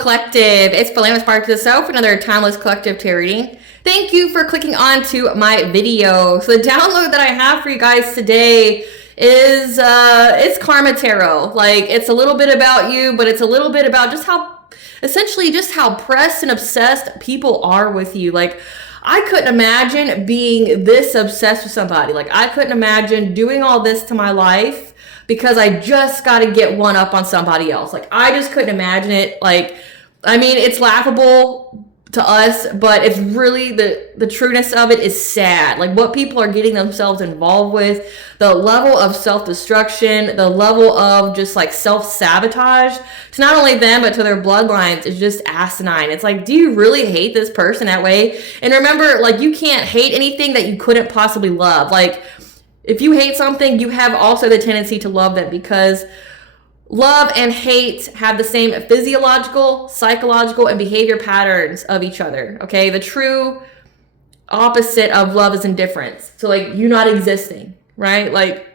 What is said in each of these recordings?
Collective. It's aspiraltotheself, another timeless collective tarot reading. Thank you for clicking on to my video. So the download that I have for you guys today is it's karmatarot. Like, it's a little bit about you, but it's a little bit about just how pressed and obsessed people are with you. Like, I couldn't imagine being this obsessed with somebody. Like, I couldn't imagine doing all this to my life because I just got to get one up on somebody else. Like, I just couldn't imagine it. Like, I mean, it's laughable to us, but it's really the trueness of it is sad. Like, what people are getting themselves involved with, the level of self-destruction, the level of just like self-sabotage to not only them but to their bloodlines is just asinine. It's like, do you really hate this person that way? And remember, like, you can't hate anything that you couldn't possibly love. Like, if you hate something, you have also the tendency to love them, because love and hate have the same physiological, psychological, and behavior patterns of each other, okay? The true opposite of love is indifference. So, like, you not existing, right? Like,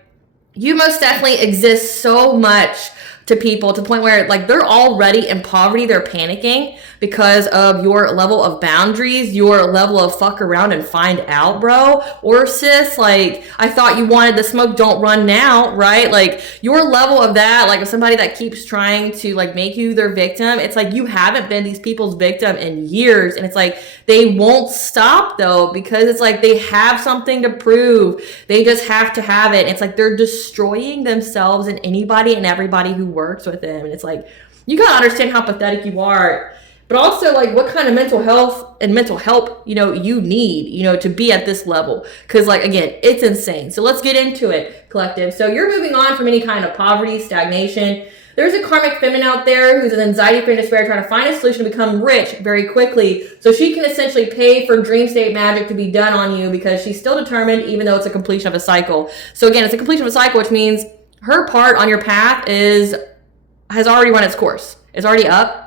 you most definitely exist so much to people to the point where, like, they're already in poverty, they're panicking because of your level of boundaries, your level of fuck around and find out, bro, or sis. Like, I thought you wanted the smoke, don't run now, right? Like, your level of that, like, somebody that keeps trying to, like, make you their victim, it's like you haven't been these people's victim in years, and it's like they won't stop though, because it's like they have something to prove. They just have to have it. It's like they're destroying themselves and anybody and everybody who works with them. And it's like, you gotta understand how pathetic you are, but also, like, what kind of mental health and mental help, you know, you need, you know, to be at this level. Because, like, again, it's insane. So let's get into it, collective. So you're moving on from any kind of poverty, stagnation. There's a karmic feminine out there who's an anxiety, fear, and despair, trying to find a solution to become rich very quickly, so she can essentially pay for dream state magic to be done on you, because she's still determined, even though it's a completion of a cycle. So again, it's a completion of a cycle, which means her part on your path has already run its course. It's already up.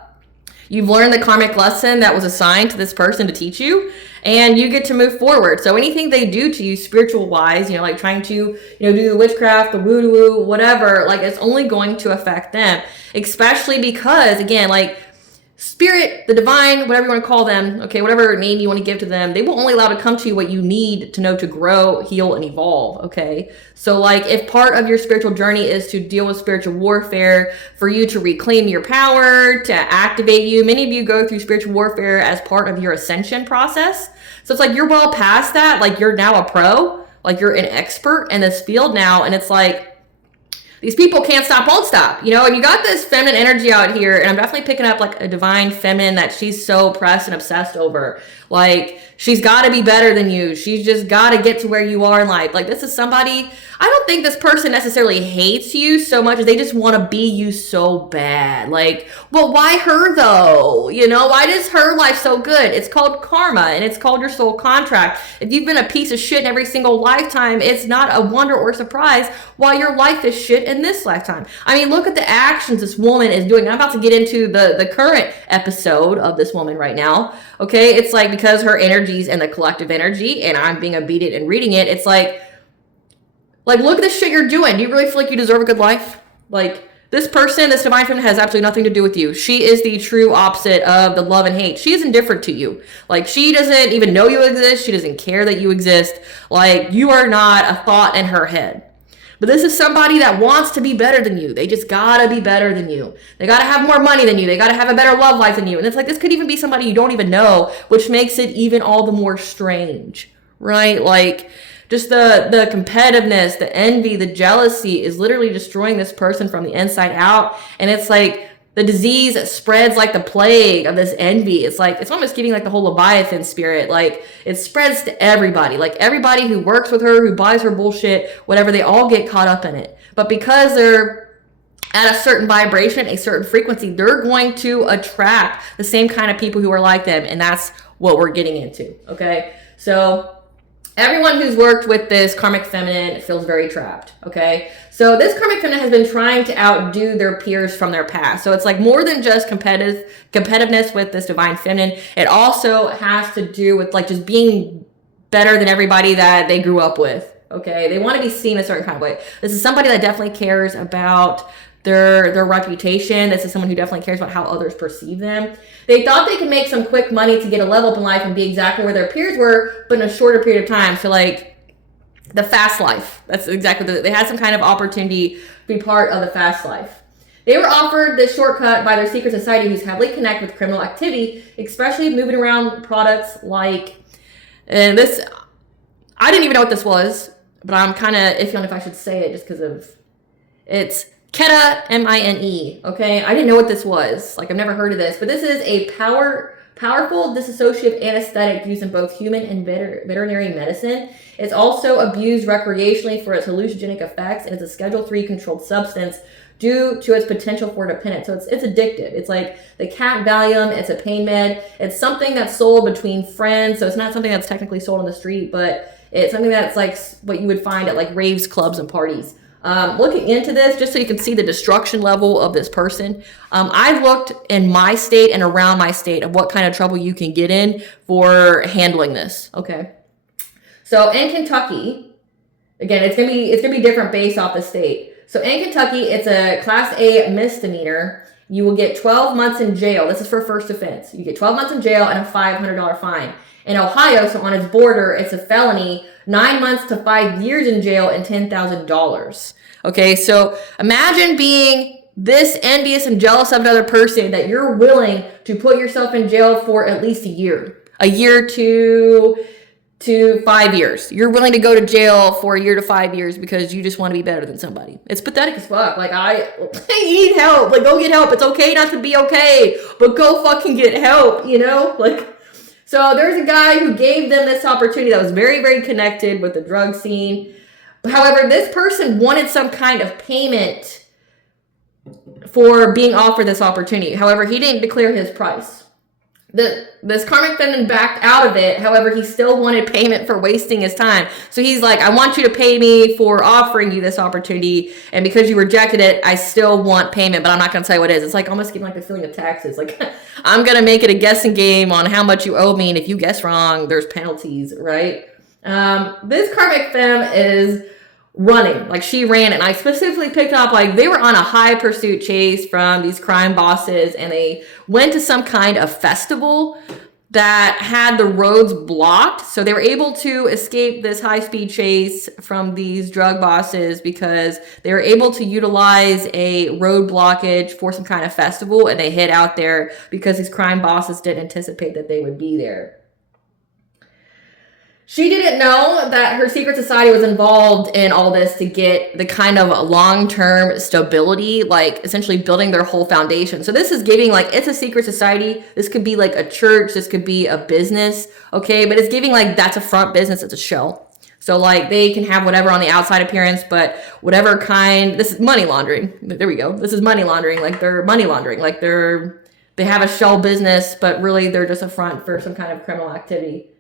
You've learned the karmic lesson that was assigned to this person to teach you, and you get to move forward. So anything they do to you spiritual wise, you know, like trying to, you know, do the witchcraft, the voodoo, whatever, like, it's only going to affect them, especially because, again, like, spirit, the divine, whatever you want to call them, okay, whatever name you want to give to them, they will only allow to come to you what you need to know to grow, heal, and evolve, okay? So, like, if part of your spiritual journey is to deal with spiritual warfare, for you to reclaim your power, to activate you, many of you go through spiritual warfare as part of your ascension process. So it's like you're well past that. Like, you're now a pro, like, you're an expert in this field now, and it's like, these people can't stop, won't stop, you know, and you got this feminine energy out here, and I'm definitely picking up, like, a divine feminine that she's so pressed and obsessed over. Like, she's got to be better than you. She's just got to get to where you are in life. Like, this is somebody, I don't think this person necessarily hates you so much as they just want to be you so bad. Like, well, why her though? You know, why is her life so good? It's called karma, and it's called your soul contract. If you've been a piece of shit in every single lifetime, it's not a wonder or surprise why your life is shit in this lifetime. I mean, look at the actions this woman is doing. I'm about to get into the current episode of this woman right now. Okay, it's like, because her energy's in the collective energy, and I'm being obedient and reading it, it's like, look at the shit you're doing. Do you really feel like you deserve a good life? Like, this person, this divine feminine, has absolutely nothing to do with you. She is the true opposite of the love and hate. She is indifferent to you. Like, she doesn't even know you exist. She doesn't care that you exist. Like, you are not a thought in her head. But this is somebody that wants to be better than you. They just gotta be better than you. They gotta have more money than you. They gotta have a better love life than you. And it's like, this could even be somebody you don't even know, which makes it even all the more strange, right? Like, just the competitiveness, the envy, the jealousy is literally destroying this person from the inside out. And it's like, the disease spreads like the plague of this envy. It's like, it's almost giving like the whole Leviathan spirit. Like, it spreads to everybody. Like, everybody who works with her, who buys her bullshit, whatever, they all get caught up in it. But because they're at a certain vibration, a certain frequency, they're going to attract the same kind of people who are like them. And that's what we're getting into, okay? So everyone who's worked with this karmic feminine feels very trapped, okay? So this karmic feminine has been trying to outdo their peers from their past. So it's like more than just competitiveness with this divine feminine. It also has to do with, like, just being better than everybody that they grew up with, okay? They want to be seen a certain kind of way. This is somebody that definitely cares about their reputation. This is someone who definitely cares about how others perceive them. They thought they could make some quick money to get a level up in life and be exactly where their peers were, but in a shorter period of time. So like the fast life. That's exactly they had some kind of opportunity to be part of the fast life. They were offered this shortcut by their secret society who's heavily connected with criminal activity, especially moving around products like, and this, I didn't even know what this was, but I'm kind of iffy on if I should say it just because of, it's ketamine, okay? I didn't know what this was. Like, I've never heard of this, but this is a powerful dissociative anesthetic used in both human and veterinary medicine. It's also abused recreationally for its hallucinogenic effects, and it's a Schedule III controlled substance due to its potential for dependence. So it's addictive. It's like the cat Valium. It's a pain med. It's something that's sold between friends. So it's not something that's technically sold on the street, but it's something that's like what you would find at like raves, clubs, and parties. Looking into this, just so you can see the destruction level of this person, I've looked in my state and around my state of what kind of trouble you can get in for handling this. Okay. So in Kentucky, again, it's gonna be different based off the state. So in Kentucky, it's a Class A misdemeanor. You will get 12 months in jail. This is for first offense. You get 12 months in jail and a $500 fine. In Ohio, so on its border, it's a felony, 9 months to 5 years in jail and $10,000. Okay, so imagine being this envious and jealous of another person that you're willing to put yourself in jail for at least a year to 5 years. You're willing to go to jail for a year to 5 years because you just want to be better than somebody. It's pathetic as fuck. Like, you need help. Like, go get help. It's okay not to be okay, but go fucking get help, you know? Like, so there's a guy who gave them this opportunity that was very, very connected with the drug scene. However, this person wanted some kind of payment for being offered this opportunity. However, he didn't declare his price. This karmic feminine backed out of it. However, he still wanted payment for wasting his time. So he's like, I want you to pay me for offering you this opportunity. And because you rejected it, I still want payment, but I'm not going to tell you what it is. It's like almost giving like the feeling of taxes. Like, I'm going to make it a guessing game on how much you owe me. And if you guess wrong, there's penalties, right? This karmic femme is running. Like, she ran, and I specifically picked up, like, they were on a high pursuit chase from these crime bosses, and they went to some kind of festival that had the roads blocked. So they were able to escape this high-speed chase from these drug bosses because they were able to utilize a road blockage for some kind of festival, and they hid out there because these crime bosses didn't anticipate that they would be there. She didn't know that her secret society was involved in all this to get the kind of long-term stability, like essentially building their whole foundation. So this is giving, like, it's a secret society. This could be like a church. This could be a business, okay? But it's giving like that's a front business. It's a shell. So like they can have whatever on the outside appearance, but whatever kind, this is money laundering. There we go. This is money laundering. Like they're money laundering. Like they have a shell business, but really they're just a front for some kind of criminal activity.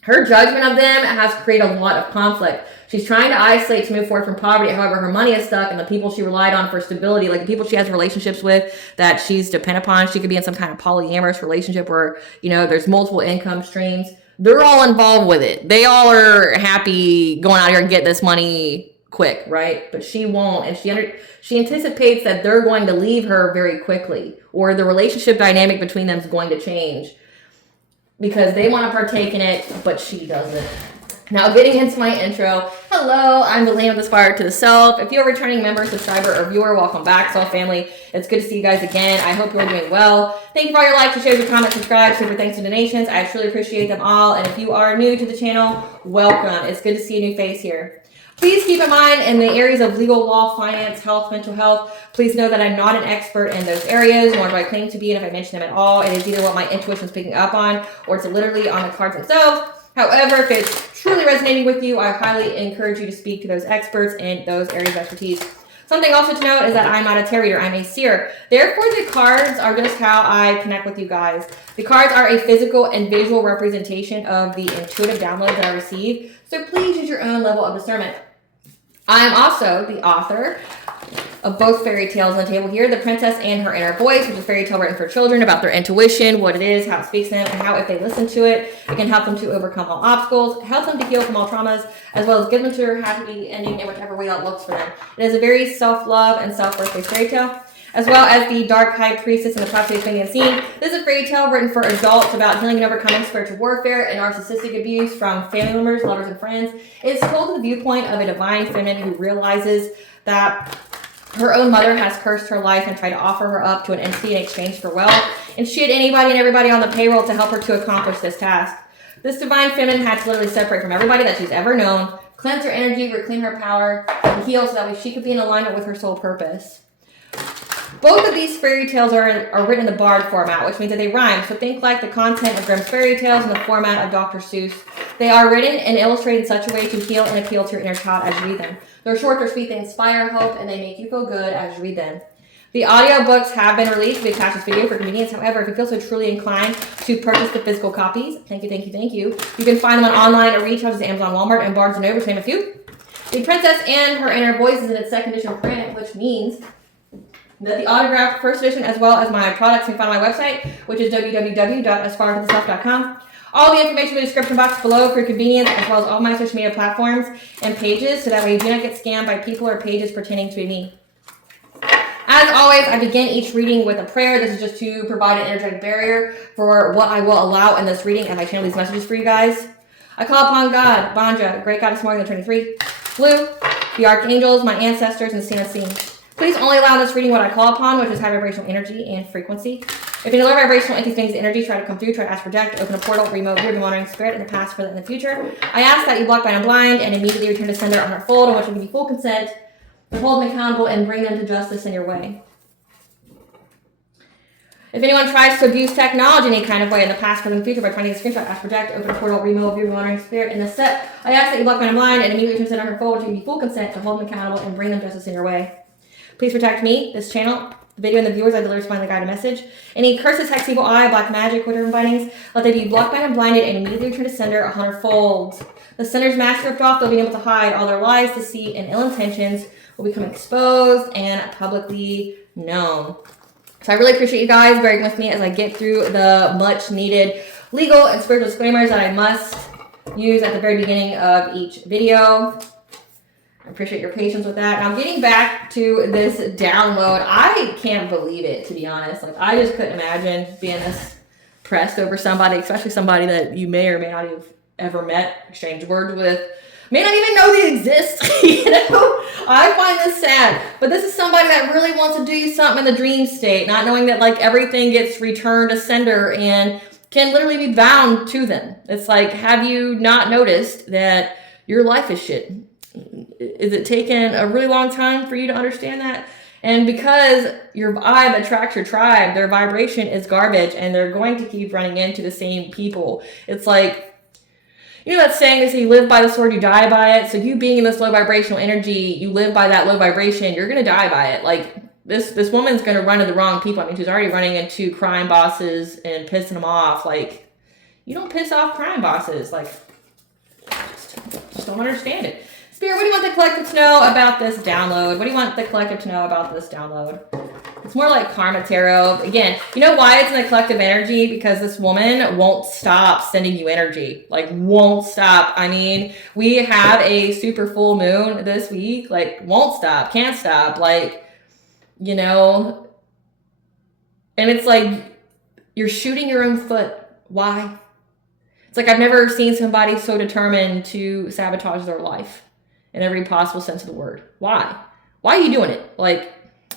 Her judgment of them has created a lot of conflict. She's trying to isolate to move forward from poverty. However, her money is stuck, and the people she relied on for stability, like the people she has relationships with that she's dependent upon, she could be in some kind of polyamorous relationship where, you know, there's multiple income streams. They're all involved with it. They all are happy going out here and get this money quick, right? But she won't, and she anticipates that they're going to leave her very quickly, or the relationship dynamic between them is going to change, because they want to partake in it, but she doesn't. Now, getting into my intro. Hello, I'm the Land of Aspire to the Self. If you're a returning member, subscriber, or viewer, welcome back, Self Family. It's good to see you guys again. I hope you're doing well. Thank you for all your likes, your shares, your comments, subscribe, super thanks to donations. I truly appreciate them all. And if you are new to the channel, welcome. It's good to see a new face here. Please keep in mind, in the areas of legal, law, finance, health, mental health, please know that I'm not an expert in those areas, nor do I claim to be, and if I mention them at all, it is either what my intuition is picking up on, or it's literally on the cards themselves. However, if it's truly resonating with you, I highly encourage you to speak to those experts in those areas of expertise. Something also to note is that I'm not a tarot reader, I'm a seer. Therefore, the cards are just how I connect with you guys. The cards are a physical and visual representation of the intuitive downloads that I receive, so please use your own level of discernment. I'm also the author of both fairy tales on the table here. The Princess and Her Inner Voice, which is a fairy tale written for children about their intuition, what it is, how it speaks to them, and how if they listen to it, it can help them to overcome all obstacles, help them to heal from all traumas, as well as give them to their happy ending in whichever way that looks for them. It is a very self-love and self-worth-based fairy tale. As well as the Dark High Priestess and the Prophet Feminine Scene. This is a fairy tale written for adults about healing and overcoming spiritual warfare and narcissistic abuse from family members, lovers, and friends. It's told from the viewpoint of a divine feminine who realizes that her own mother has cursed her life and tried to offer her up to an entity in exchange for wealth. And she had anybody and everybody on the payroll to help her to accomplish this task. This divine feminine had to literally separate from everybody that she's ever known, cleanse her energy, reclaim her power, and heal so that way she could be in alignment with her soul purpose. Both of these fairy tales are written in the bard format, which means that they rhyme. So think like the content of Grimm's fairy tales in the format of Dr. Seuss. They are written and illustrated in such a way to heal and appeal to your inner child as you read them. They're short, they're sweet, they inspire hope, and they make you feel good as you read them. The audiobooks have been released. We attach this video for convenience. However, if you feel so truly inclined to purchase the physical copies, thank you. You can find them on online or retail, such as Amazon, Walmart, and Barnes & Noble, to name a few. The Princess and Her Inner Voice is in its second edition print, which means that the autographed first edition, as well as my products, can find on my website, which is www.aspiraltotheself.com. All the information in the description box below for your convenience, as well as all my social media platforms and pages, so that way you do not get scammed by people or pages pretending to be me. As always, I begin each reading with a prayer. This is just to provide an energetic barrier for what I will allow in this reading as I channel these messages for you guys. I call upon God, Banja, great goddess more than 23, Blue, the archangels, my ancestors, and Sina Seen. Please only allow this reading what I call upon, which is high vibrational energy and frequency. If any low vibrational entities, energy try to come through, try to ask, project, open a portal, remove your monitoring spirit in the past, present, and the future, I ask that you block, bind, and blind, and immediately return to sender on her fold, on which will give you full consent, to hold them accountable and bring them to justice in your way. If anyone tries to abuse technology in any kind of way in the past, present, and future by trying to get a screenshot, ask, project, open a portal, remove your monitoring spirit in the set, I ask that you block, bind, and blind, and immediately return to sender on her fold, which will give you full consent to hold them accountable and bring them justice in your way. Please protect me, this channel, the video, and the viewers. I deliver to find the guided message. Any curses, hex, evil eye, black magic, whatever bindings, let they be blocked, bound, and blinded, and immediately return to sender 100-fold. The sender's mask ripped off, they'll be able to hide all their lies, deceit, and ill intentions will become exposed and publicly known. So I really appreciate you guys bearing with me as I get through the much needed legal and spiritual disclaimers that I must use at the very beginning of each video. I appreciate your patience with that. Now, getting back to this download, I can't believe it, to be honest. Like, I just couldn't imagine being this pressed over somebody, especially somebody that you may or may not have ever met, exchanged words with, may not even know they exist. You know, I find this sad. But this is somebody that really wants to do something in the dream state, not knowing that, like, everything gets returned to sender and can literally be bound to them. It's like, have you not noticed that your life is shit? Is it taking a really long time for you to understand that? And because your vibe attracts your tribe, their vibration is garbage, and they're going to keep running into the same people. It's like, you know that saying, they say you live by the sword, you die by it. So you being in this low vibrational energy, you live by that low vibration, you're going to die by it. Like, this woman's going to run into the wrong people. I mean, she's already running into crime bosses and pissing them off. Like, you don't piss off crime bosses. Like, just don't understand it. Spirit, what do you want the collective to know about this download? What do you want the collective to know about this download? It's more like karma tarot. Again, you know why it's in the collective energy? Because this woman won't stop sending you energy. Like, won't stop. I mean, we have a super full moon this week. Like, won't stop. Can't stop. Like, you know. And it's like, you're shooting your own foot. Why? It's like, I've never seen somebody so determined to sabotage their life in every possible sense of the word. Why? Why are you doing it? Like,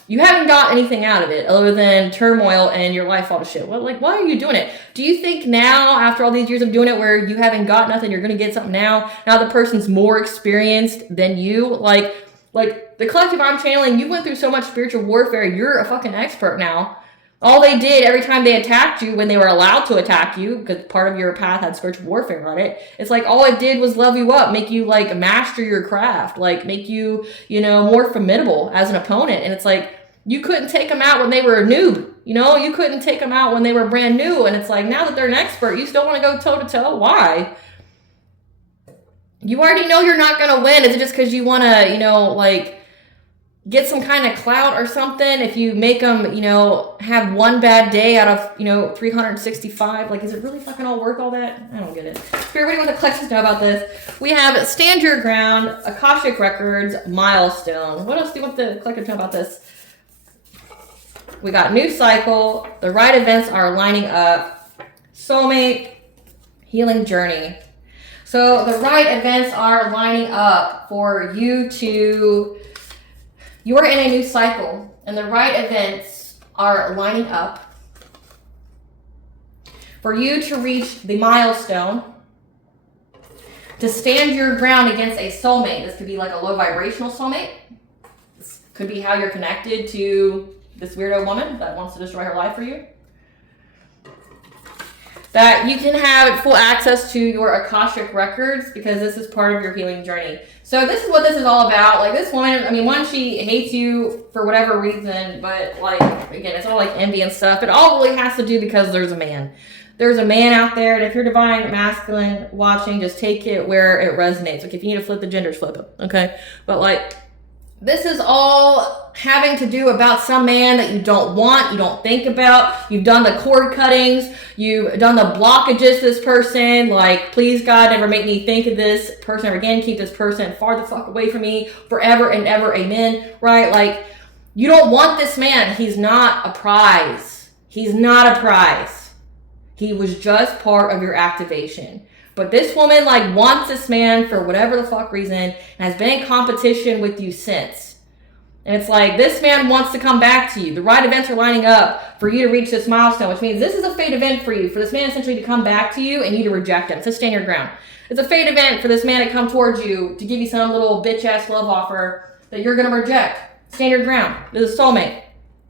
you haven't got anything out of it other than turmoil and your life all to shit. Well, like, why are you doing it? Do you think now, after all these years of doing it, where you haven't got nothing, you're going to get something now? Now the person's more experienced than you? Like the collective I'm channeling, you went through so much spiritual warfare. You're a fucking expert now. All they did every time they attacked you, when they were allowed to attack you, because part of your path had spiritual warfare on it, it's like all it did was level you up, make you, like, master your craft, like, make you, you know, more formidable as an opponent. And it's like, you couldn't take them out when they were a noob, you know? You couldn't take them out when they were brand new. And it's like, now that they're an expert, you still want to go toe-to-toe? Why? You already know you're not going to win. Is it just because you want to, you know, like, get some kind of clout or something if you make them, you know, have one bad day out of, you know, 365. Like, is it really fucking all worth all that? I don't get it. Spirit, what do you want the collections to know about this? We have Stand Your Ground, Akashic Records, Milestone. What else do you want the collective to know about this? We got New Cycle, the right events are lining up, Soulmate, Healing Journey. So the right events are lining up for you to, you're in a new cycle, and the right events are lining up for you to reach the milestone, to stand your ground against a soulmate. This could be like a low vibrational soulmate. This could be how you're connected to this weirdo woman that wants to destroy her life for you. That you can have full access to your Akashic records because this is part of your healing journey. So this is what this is all about. Like, this woman, I mean, one, she hates you for whatever reason, but like, again, it's all like envy and stuff. It all really has to do because there's a man. There's a man out there, and if you're divine masculine watching, just take it where it resonates. Like, if you need to flip the genders, flip it, okay? But like, this is all having to do about some man that you don't want, you don't think about. You've done the cord cuttings, you've done the blockages to this person. Like, please God, never make me think of this person ever again. Keep this person far the fuck away from me forever and ever. Amen. Right? Like, you don't want this man. He's not a prize. He's not a prize. He was just part of your activation. But this woman, like, wants this man for whatever the fuck reason and has been in competition with you since. And it's like, this man wants to come back to you. The right events are lining up for you to reach this milestone, which means this is a fate event for you, for this man essentially to come back to you and you to reject him, to stand your ground. It's a fate event for this man to come towards you, to give you some little bitch-ass love offer that you're going to reject. Stand your ground. This is soulmate.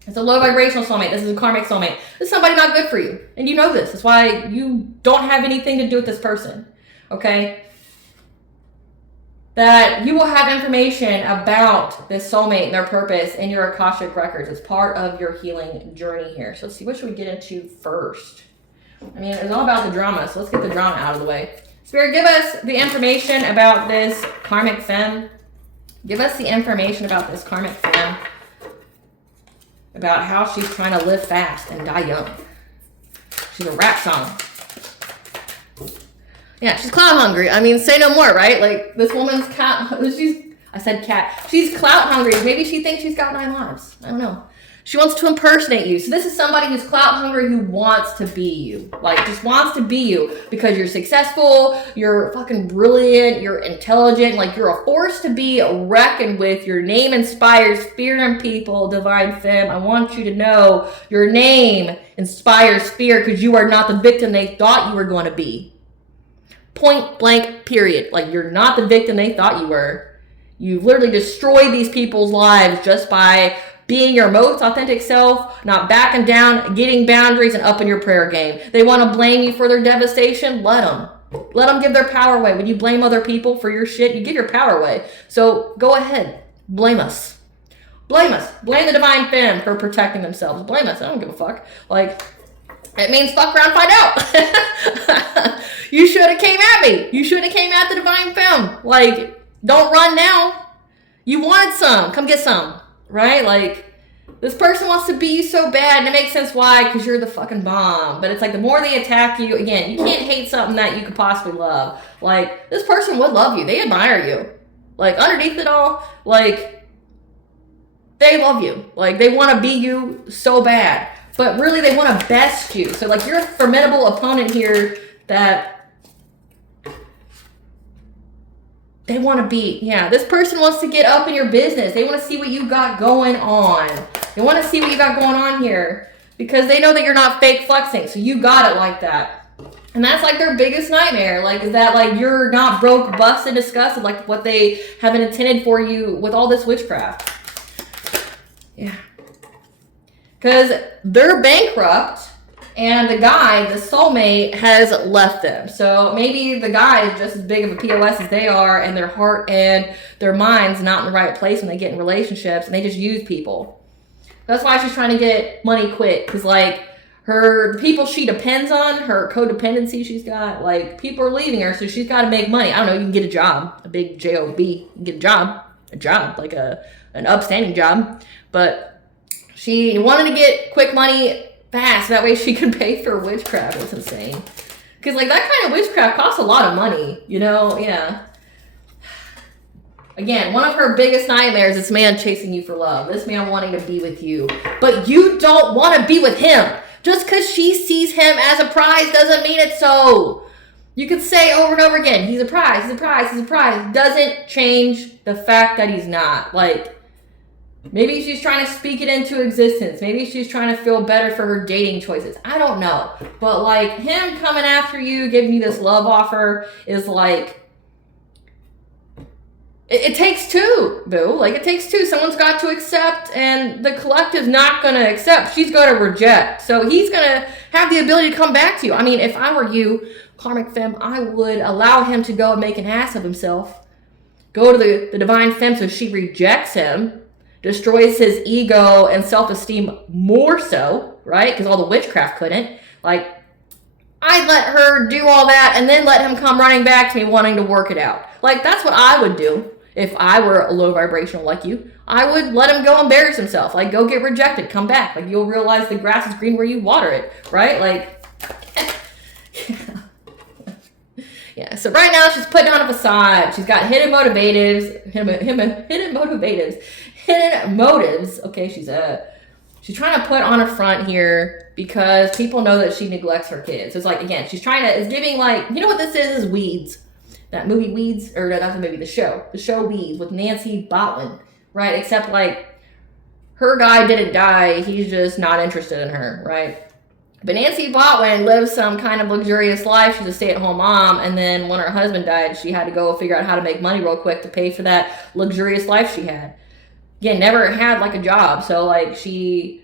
It's a low vibrational soulmate. This is a karmic soulmate. This is somebody not good for you. And you know this. That's why you don't have anything to do with this person. Okay? That you will have information about this soulmate and their purpose in your Akashic records as part of your healing journey here. So let's see, what should we get into first? I mean, it's all about the drama, so let's get the drama out of the way. Spirit, give us the information about this karmic femme. Give us the information about this karmic femme. About how she's trying to live fast and die young. She's a rap song. Yeah, she's clout hungry. I mean, say no more, right? Like, this woman's I said cat. She's clout hungry. Maybe she thinks she's got 9 lives. I don't know. She wants to impersonate you. So this is somebody who's clout hungry who wants to be you. Like, just wants to be you because you're successful, you're fucking brilliant, you're intelligent, like you're a force to be reckoned with. Your name inspires fear in people, Divine Femme. I want you to know your name inspires fear because you are not the victim they thought you were going to be. Point blank, period. Like, you're not the victim they thought you were. You've literally destroyed these people's lives just by being your most authentic self, not backing down, getting boundaries, and upping your prayer game. They want to blame you for their devastation? Let them. Let them give their power away. When you blame other people for your shit, you give your power away. So go ahead. Blame us. Blame us. Blame the Divine Femme for protecting themselves. Blame us. I don't give a fuck. Like, it means fuck around, find out. You should have came at me. You should have came at the Divine Femme. Like, don't run now. You wanted some. Come get some. Right? Like, this person wants to be you so bad, and it makes sense why, because you're the fucking bomb. But it's like, the more they attack you, again, you can't hate something that you could possibly love. Like, this person would love you. They admire you. Like, underneath it all, like, they love you. Like, they want to be you so bad. But really, they want to best you. So, like, you're a formidable opponent here that they want to beat. Yeah, this person wants to get up in your business. They want to see what you got going on. They want to see what you got going on here because they know that you're not fake flexing. So you got it like that. And that's like their biggest nightmare. Like, is that like you're not broke, busted, disgusted, like what they have intended for you with all this witchcraft. Yeah. Because they're bankrupt. And the guy, the soulmate, has left them. So maybe the guy is just as big of a POS as they are, and their heart and their mind's not in the right place when they get in relationships, and they just use people. That's why she's trying to get money quick, because, like, the people she depends on, her codependency she's got, like, people are leaving her, so she's got to make money. I don't know, you can get a job, a big job. You can get a job, like a an upstanding job, but she wanted to get quick money fast. That way she could pay for witchcraft. It's insane. Because, like, that kind of witchcraft costs a lot of money, you know? Yeah. Again, one of her biggest nightmares is this man chasing you for love. This man wanting to be with you. But you don't want to be with him. Just because she sees him as a prize doesn't mean it's so. You could say over and over again, he's a prize, he's a prize, he's a prize. Doesn't change the fact that he's not. Like, maybe she's trying to speak it into existence. Maybe she's trying to feel better for her dating choices. I don't know. But, like, him coming after you, giving you this love offer is like... It takes two, boo. Like, it takes two. Someone's got to accept, and the collective's not going to accept. She's going to reject. So he's going to have the ability to come back to you. I mean, if I were you, Karmic Fem, I would allow him to go and make an ass of himself. Go to the Divine Fem so she rejects him, destroys his ego and self-esteem more so, right? Because all the witchcraft couldn't. Like, I'd let her do all that and then let him come running back to me wanting to work it out. Like, that's what I would do. If I were a low vibrational like you, I would let him go embarrass himself. Like, go get rejected, come back. Like, you'll realize the grass is green where you water it, right? Like, yeah. So right now she's putting on a facade. She's got hidden motives. Okay, she's trying to put on a front here because people know that she neglects her kids. It's like, again, it's giving, like, you know what this is Weeds. That movie Weeds, or no, that's the movie, the show Weeds with Nancy Botwin, right? Except, like, her guy didn't die, he's just not interested in her, right? But Nancy Botwin lives some kind of luxurious life. She's a stay-at-home mom, and then when her husband died, she had to go figure out how to make money real quick to pay for that luxurious life she had. Again, never had, like, a job, so, like, she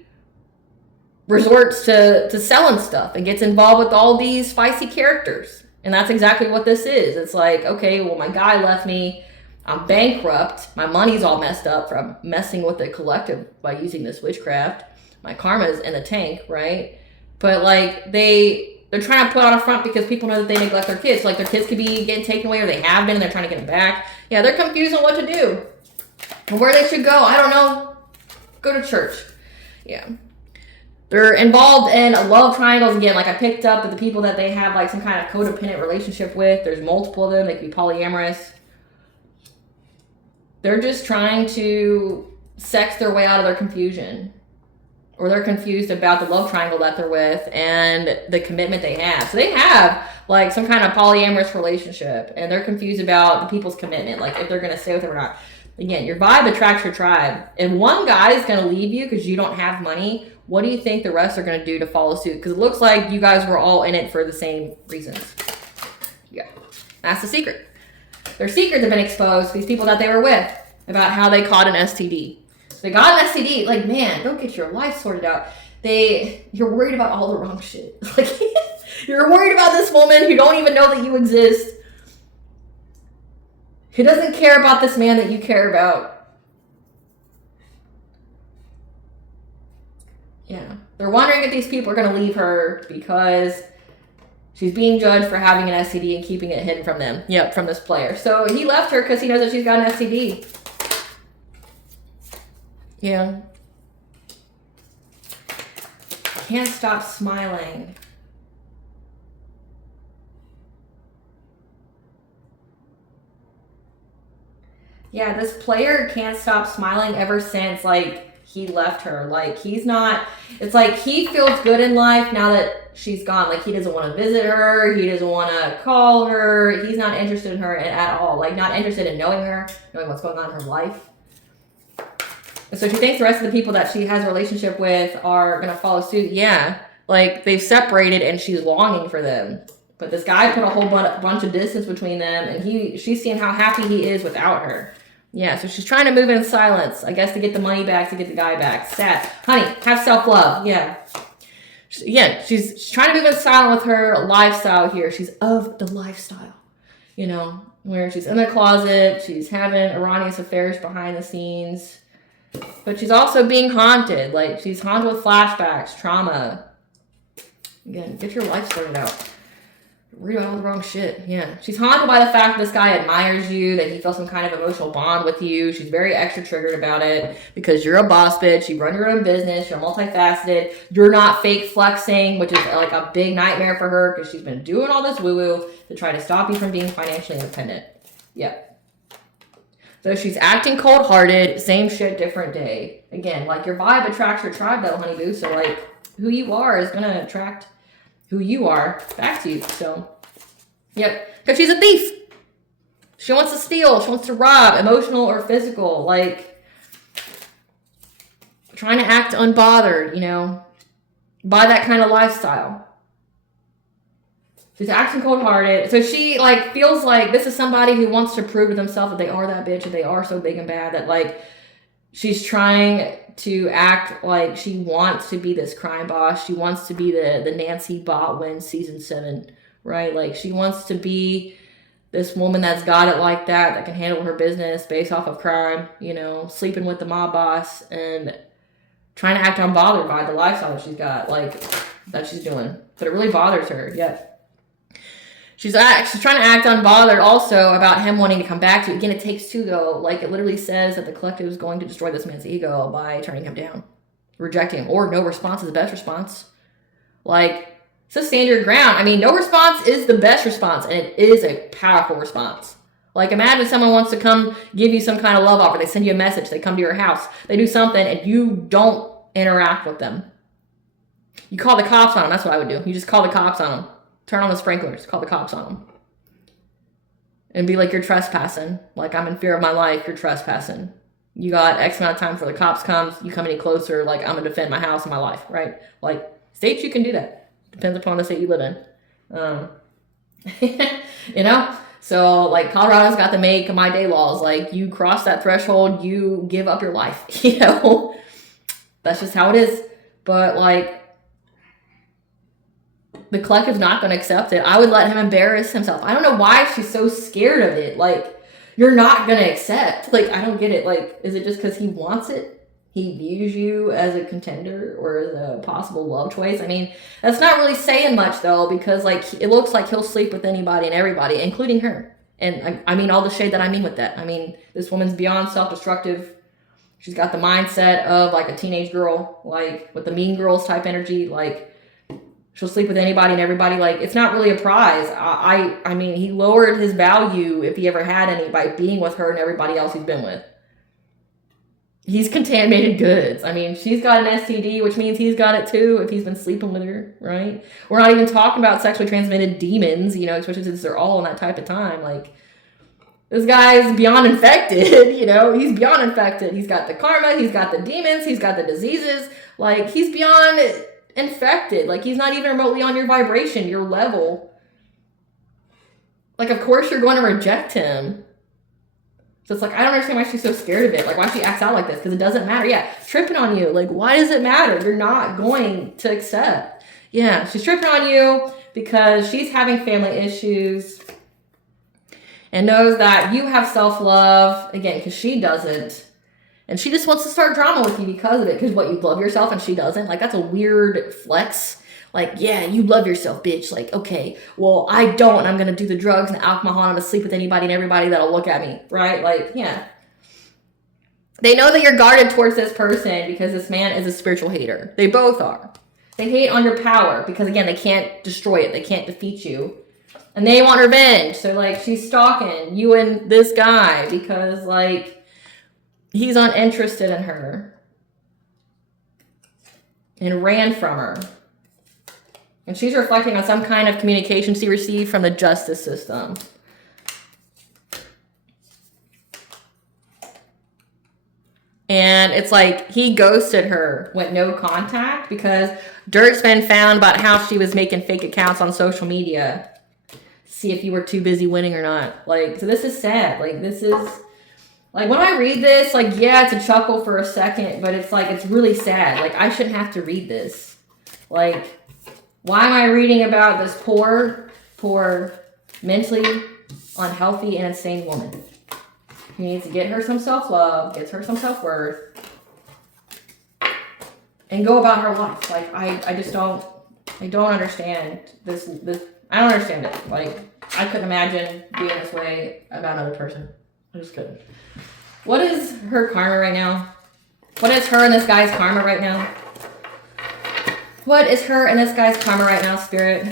resorts to selling stuff and gets involved with all these spicy characters. And that's exactly what this is. It's like, okay, well, my guy left me. I'm bankrupt. My money's all messed up from messing with the collective by using this witchcraft. My karma's in the tank, right? But, like, they're trying to put on a front because people know that they neglect their kids. Like, their kids could be getting taken away, or they have been, and they're trying to get them back. Yeah, they're confused on what to do. And where they should go, I don't know. Go to church. Yeah. They're involved in love triangles. Again, like, I picked up that the people that they have, like, some kind of codependent relationship with, there's multiple of them. They could be polyamorous. They're just trying to sex their way out of their confusion. Or they're confused about the love triangle that they're with and the commitment they have. So they have, like, some kind of polyamorous relationship, and they're confused about the people's commitment, like, if they're going to stay with them or not. Again, your vibe attracts your tribe. If one guy is going to leave you because you don't have money, what do you think the rest are going to do to follow suit? Because it looks like you guys were all in it for the same reasons. Yeah, that's the secret. Their secrets have been exposed to these people that they were with about how they caught an STD. So they got an STD. Like, man, don't get your life sorted out. You're worried about all the wrong shit. Like, you're worried about this woman who don't even know that you exist, who doesn't care about this man that you care about. Yeah. They're wondering if these people are going to leave her because she's being judged for having an STD and keeping it hidden from them. Yep, from this player. So he left her because he knows that she's got an STD. Yeah. Can't stop smiling. Yeah, this player can't stop smiling ever since, like, he left her. Like, he's not, it's like he feels good in life now that she's gone. Like, he doesn't want to visit her. He doesn't want to call her. He's not interested in her at all. Like, not interested in knowing her, knowing what's going on in her life. And so she thinks the rest of the people that she has a relationship with are going to follow suit. Yeah, like, they've separated and she's longing for them. But this guy put a whole bunch of distance between them, and she's seeing how happy he is without her. Yeah, so she's trying to move in silence, I guess, to get the money back, to get the guy back. Sad. Honey, have self-love. Yeah. Yeah, she's trying to move in silence with her lifestyle here. She's of the lifestyle, you know, where she's in the closet, she's having erroneous affairs behind the scenes, but she's also being haunted. Like, she's haunted with flashbacks, trauma. Again, get your life sorted out. Read about all the wrong shit. Yeah. She's haunted by the fact that this guy admires you, that he feels some kind of emotional bond with you. She's very extra triggered about it because you're a boss bitch. You run your own business. You're multifaceted. You're not fake flexing, which is like a big nightmare for her because she's been doing all this woo-woo to try to stop you from being financially independent. Yeah. So she's acting cold-hearted. Same shit, different day. Again, like your vibe attracts your tribe, though, honey boo. So like who you are is going to attract who you are back to you. So, yep. Because she's a thief. She wants to steal. She wants to rob, emotional or physical. Like, trying to act unbothered, you know, by that kind of lifestyle. She's acting cold-hearted. So she, like, feels like this is somebody who wants to prove to themselves that they are that bitch, that they are so big and bad, that, like, she's trying to act like she wants to be this crime boss. She wants to be the Nancy Botwin season 7, right? Like, she wants to be this woman that's got it like that can handle her business based off of crime, you know, sleeping with the mob boss and trying to act unbothered by the lifestyle that she's got, like, that she's doing. But it really bothers her, yeah. She's trying to act unbothered also about him wanting to come back to you. Again, it takes two, though. Like, it literally says that the collective is going to destroy this man's ego by turning him down, rejecting him, or no response is the best response. Like, so stand your ground. I mean, no response is the best response, and it is a powerful response. Like, imagine someone wants to come give you some kind of love offer. They send you a message. They come to your house. They do something, and you don't interact with them. You call the cops on them. That's what I would do. You just call the cops on them. Turn on the sprinklers. Call the cops on them. And be like, you're trespassing. Like, I'm in fear of my life. You're trespassing. You got X amount of time before the cops comes. You come any closer. Like, I'm going to defend my house and my life, right? Like, states, you can do that. Depends upon the state you live in. You know? So, like, Colorado's got the make my day laws. Like, you cross that threshold, you give up your life. You know? That's just how it is. But, like, the collective's not going to accept it. I would let him embarrass himself. I don't know why she's so scared of it. Like, you're not going to accept. Like, I don't get it. Like, is it just because he wants it? He views you as a contender or as a possible love choice? I mean, that's not really saying much, though, because, like, it looks like he'll sleep with anybody and everybody, including her. And I mean, all the shade that I mean with that. I mean, this woman's beyond self-destructive. She's got the mindset of, like, a teenage girl, like, with the Mean Girls type energy, like, she'll sleep with anybody and everybody. Like, it's not really a prize. I mean, he lowered his value, if he ever had any, by being with her and everybody else he's been with. He's contaminated goods. I mean, she's got an STD, which means he's got it too if he's been sleeping with her, right? We're not even talking about sexually transmitted demons, you know, especially since they're all in that type of time. Like, this guy's beyond infected, you know? He's beyond infected. He's got the karma. He's got the demons. He's got the diseases. Like, he's beyond infected. Like, he's not even remotely on your vibration, your level. Like, of course you're going to reject him. So it's like, I don't understand why she's so scared of it. Like, why she acts out like this, because it doesn't matter. Yeah, tripping on you. Like, why does it matter? You're not going to accept. Yeah, she's tripping on you because she's having family issues and knows that you have self-love, again, because she doesn't. And she just wants to start drama with you because of it. Because what, you love yourself and she doesn't? Like, that's a weird flex. Like, yeah, you love yourself, bitch. Like, okay, well, I don't. And I'm going to do the drugs and the alcohol. And I'm going to sleep with anybody and everybody that'll look at me, right? Like, yeah. They know that you're guarded towards this person because this man is a spiritual hater. They both are. They hate on your power because, again, they can't destroy it. They can't defeat you. And they want revenge. So, like, she's stalking you and this guy because, like, he's uninterested in her and ran from her. And she's reflecting on some kind of communication she received from the justice system. And it's like he ghosted her, went no contact, because dirt's been found about how she was making fake accounts on social media. See if you were too busy winning or not. Like, so this is sad. Like, this is... Like, when I read this, like, yeah, it's a chuckle for a second, but it's like, it's really sad. Like, I shouldn't have to read this. Like, why am I reading about this poor, mentally unhealthy and insane woman who needs to get her some self-love, gets her some self-worth, and go about her life? Like, I just don't, I don't understand this, I don't understand it. Like, I couldn't imagine being this way about another person. I just couldn't. What is her karma right now? What is her and this guy's karma right now? What is her and this guy's karma right now, Spirit?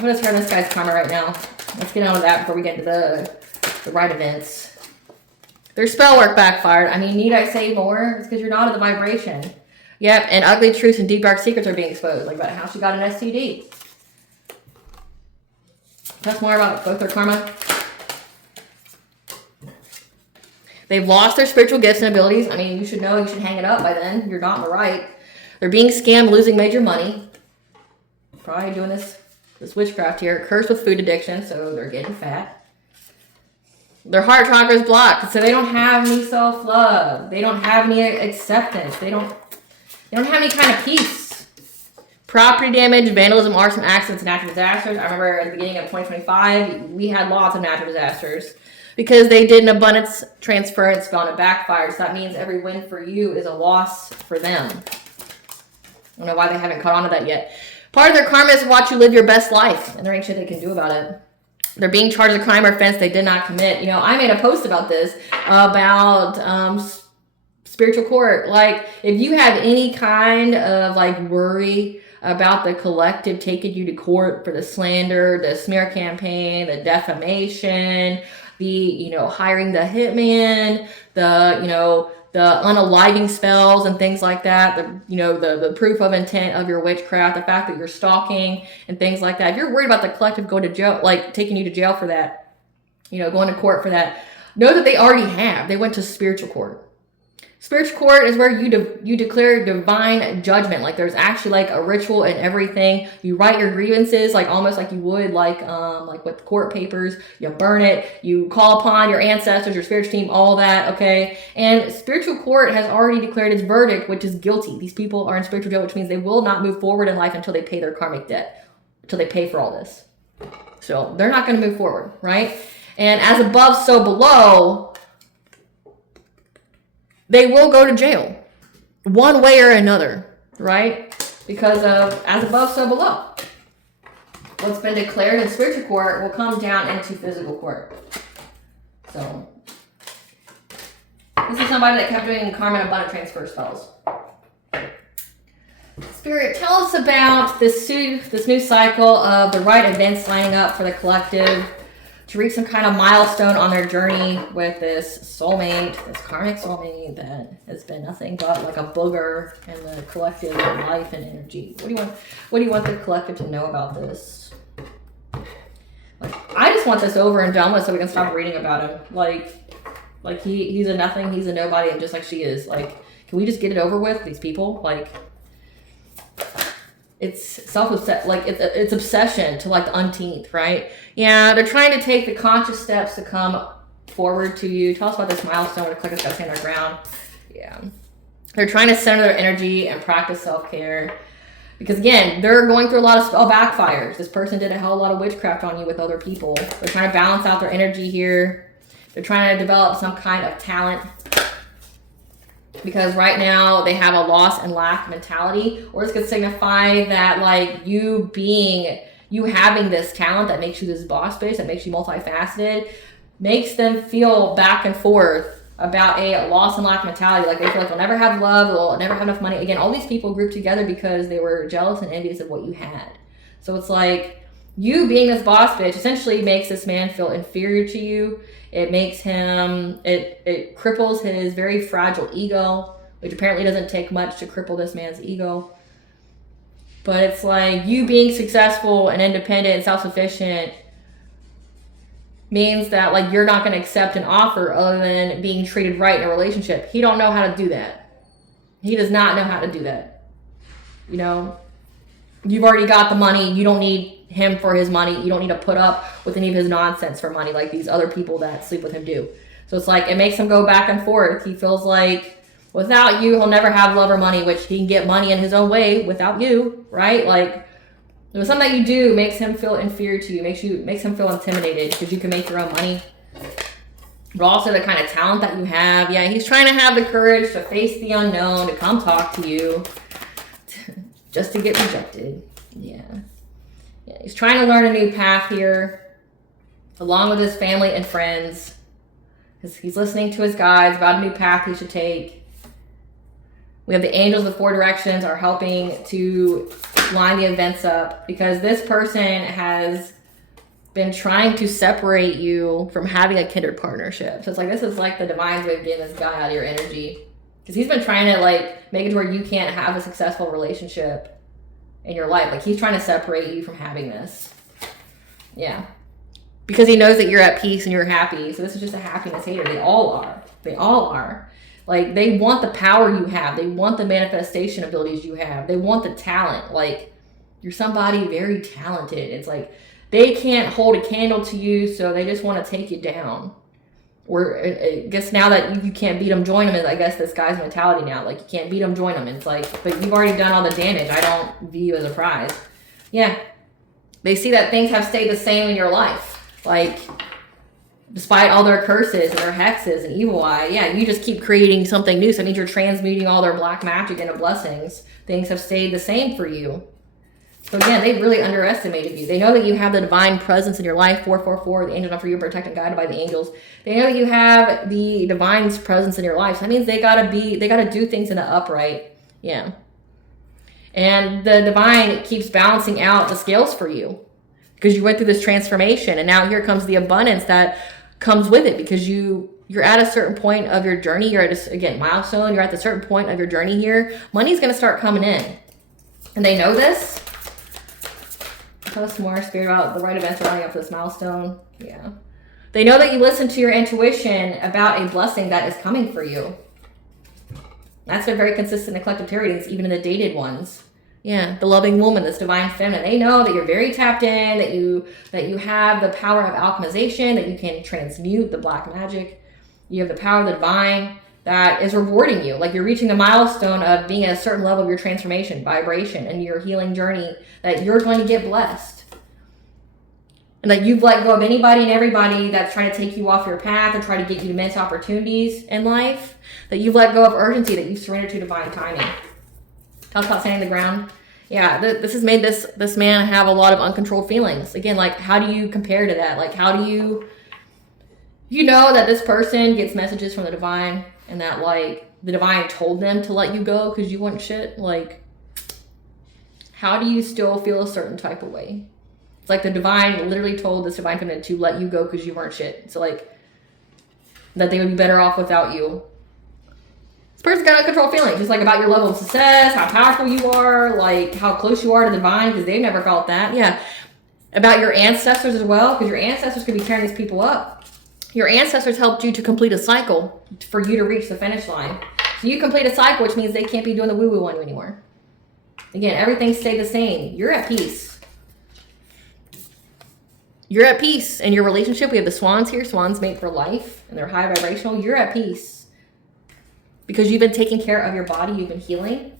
What is her and this guy's karma right now? Let's get on to that before we get into the right events. Their spell work backfired. I mean, need I say more? It's because you're not in the vibration. Yep, and ugly truths and deep dark secrets are being exposed. Like about how she got an STD. Tell us more about both their karma. They've lost their spiritual gifts and abilities. I mean, you should know, you should hang it up by then. You're not in the right. They're being scammed, losing major money. Probably doing this witchcraft here. Cursed with food addiction, so they're getting fat. Their heart chakra is blocked, so they don't have any self-love. They don't have any acceptance. They don't have any kind of peace. Property damage, vandalism, arson, accidents, and natural disasters. I remember at the beginning of 2025, we had lots of natural disasters because they did an abundance transference spell and it backfired. So that means every win for you is a loss for them. I don't know why they haven't caught on to that yet. Part of their karma is to watch you live your best life, and there ain't shit they can do about it. They're being charged with a crime or offense they did not commit. You know, I made a post about this, about spiritual court. Like, if you have any kind of, like, worry about the collective taking you to court for the slander, the smear campaign, the defamation, the, you know, hiring the hitman, the, you know, the unaliving spells and things like that, the, you know, the proof of intent of your witchcraft, the fact that you're stalking and things like that. If you're worried about the collective going to jail, like taking you to jail for that, you know, going to court for that, know that they already have. They went to spiritual court. Spiritual court is where you declare divine judgment. Like there's actually like a ritual and everything. You write your grievances like almost like you would like with court papers. You burn it. You call upon your ancestors, your spiritual team, all that. Okay. And spiritual court has already declared its verdict, which is guilty. These people are in spiritual jail, which means they will not move forward in life until they pay their karmic debt, until they pay for all this. So they're not going to move forward, right? And as above, so below, they will go to jail one way or another, right? Because of as above, so below. What's been declared in spiritual court will come down into physical court. So this is somebody that kept doing karma and abundant transfer spells. Spirit, tell us about this new cycle of the right events lining up for the collective to reach some kind of milestone on their journey with this soulmate, this karmic soulmate that has been nothing but like a booger in the collective life and energy. What do you want the collective to know about this? Like, I just want this over and done with so we can stop reading about him. Like he's a nothing, he's a nobody, and just like she is. Like, can we just get it over with, these people? Like, it's self-obsessed, like it's obsession to like the unteenth, right? Yeah, they're trying to take the conscious steps to come forward to you. Tell us about this milestone where the collective's got to stand their ground. Yeah. They're trying to center their energy and practice self-care. Because again, they're going through a lot of spell backfires. This person did a hell of a lot of witchcraft on you with other people. They're trying to balance out their energy here. They're trying to develop some kind of talent. Because right now they have a loss and lack mentality, or this could signify that like you having this talent that makes you this boss bitch, that makes you multifaceted, makes them feel back and forth about a loss and lack mentality. Like they feel like they'll never have love, they'll never have enough money. Again, all these people grouped together because they were jealous and envious of what you had. So it's like you being this boss bitch essentially makes this man feel inferior to you. It makes him, it cripples his very fragile ego, which apparently doesn't take much to cripple this man's ego. But it's like you being successful and independent and self-sufficient means that like you're not going to accept an offer other than being treated right in a relationship. He don't know how to do that. He does not know how to do that. You know, you've already got the money. You don't need him for his money. You don't need to put up with any of his nonsense for money like these other people that sleep with him do. So it's like it makes him go back and forth. He feels like without you, he'll never have love or money, which he can get money in his own way without you, right? Like, something that you do makes him feel inferior to you, makes him feel intimidated because you can make your own money. But also the kind of talent that you have. Yeah, he's trying to have the courage to face the unknown, to come talk to you, just to get rejected. Yeah. Yeah, he's trying to learn a new path here, along with his family and friends. He's listening to his guides about a new path he should take. We have the angels of the four directions are helping to line the events up, because this person has been trying to separate you from having a kindred partnership. So it's like, this is like the divine's way of getting this guy out of your energy. Because he's been trying to like make it to where you can't have a successful relationship in your life. Like, he's trying to separate you from having this. Yeah. Because he knows that you're at peace and you're happy. So this is just a happiness hater. They all are. They all are. Like, they want the power you have. They want the manifestation abilities you have. They want the talent. Like, you're somebody very talented. It's like, they can't hold a candle to you, so they just want to take you down. Or I guess now that you can't beat them, join them is, I guess, this guy's mentality now. Like, you can't beat them, join them. It's like, but you've already done all the damage. I don't view you as a prize. Yeah. They see that things have stayed the same in your life. Like, despite all their curses and their hexes and evil eye, yeah, you just keep creating something new. So that means you're transmuting all their black magic into blessings. Things have stayed the same for you. So again, they really underestimated you. They know that you have the divine presence in your life, 444, the angels are for you, protected and guided by the angels. They know that you have the divine's presence in your life. So that means they gotta do things in the upright. Yeah. And the divine keeps balancing out the scales for you, because you went through this transformation, and now here comes the abundance that comes with it, because you're at a certain point of your journey. You're at again, milestone. You're at the certain point of your journey here. Money's going to start coming in, and they know this. Tell us more, Spirit, about the right events are lining up for this milestone. Yeah, they know that you listen to your intuition about a blessing that is coming for you. That's been very consistent in collective tarot readings, even in the dated ones. Yeah, the loving woman, this divine feminine. They know that you're very tapped in, that you have the power of alchemization, that you can transmute the black magic. You have the power of the divine that is rewarding you. Like, you're reaching the milestone of being at a certain level of your transformation, vibration, and your healing journey, that you're going to get blessed. And that you've let go of anybody and everybody that's trying to take you off your path and try to get you to miss opportunities in life. That you've let go of urgency, that you've surrendered to divine timing. Talk about standing the ground. Yeah, this has made this man have a lot of uncontrolled feelings. Again, like, how do you compare to that? Like, how do you know that this person gets messages from the divine, and that, like, the divine told them to let you go because you weren't shit? Like, how do you still feel a certain type of way? It's like the divine literally told this divine feminine to let you go because you weren't shit. So, like, that they would be better off without you. Person's got uncontrolled feelings, just like about your level of success, how powerful you are, like how close you are to the divine, because they've never felt that. Yeah. About your ancestors as well, because your ancestors could be tearing these people up. Your ancestors helped you to complete a cycle for you to reach the finish line. So you complete a cycle, which means they can't be doing the woo-woo on you anymore. Again, everything stayed the same. You're at peace. You're at peace. In your relationship, we have the swans here. Swans mate for life, and they're high vibrational. You're at peace. Because you've been taking care of your body, you've been healing,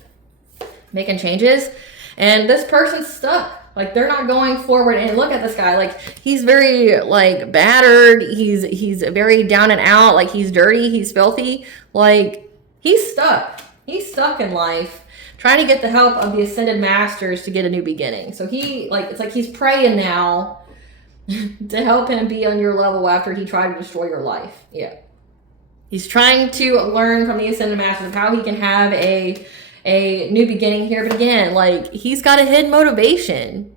making changes, and this person's stuck. Like, they're not going forward. And look at this guy, like, he's very, like, battered. He's very down and out. Like, he's dirty. He's filthy. Like, he's stuck. He's stuck in life, trying to get the help of the ascended masters to get a new beginning. So it's like he's praying now to help him be on your level after he tried to destroy your life. Yeah. He's trying to learn from the Ascended Masters of how he can have a new beginning here. But again, like, he's got a hidden motivation.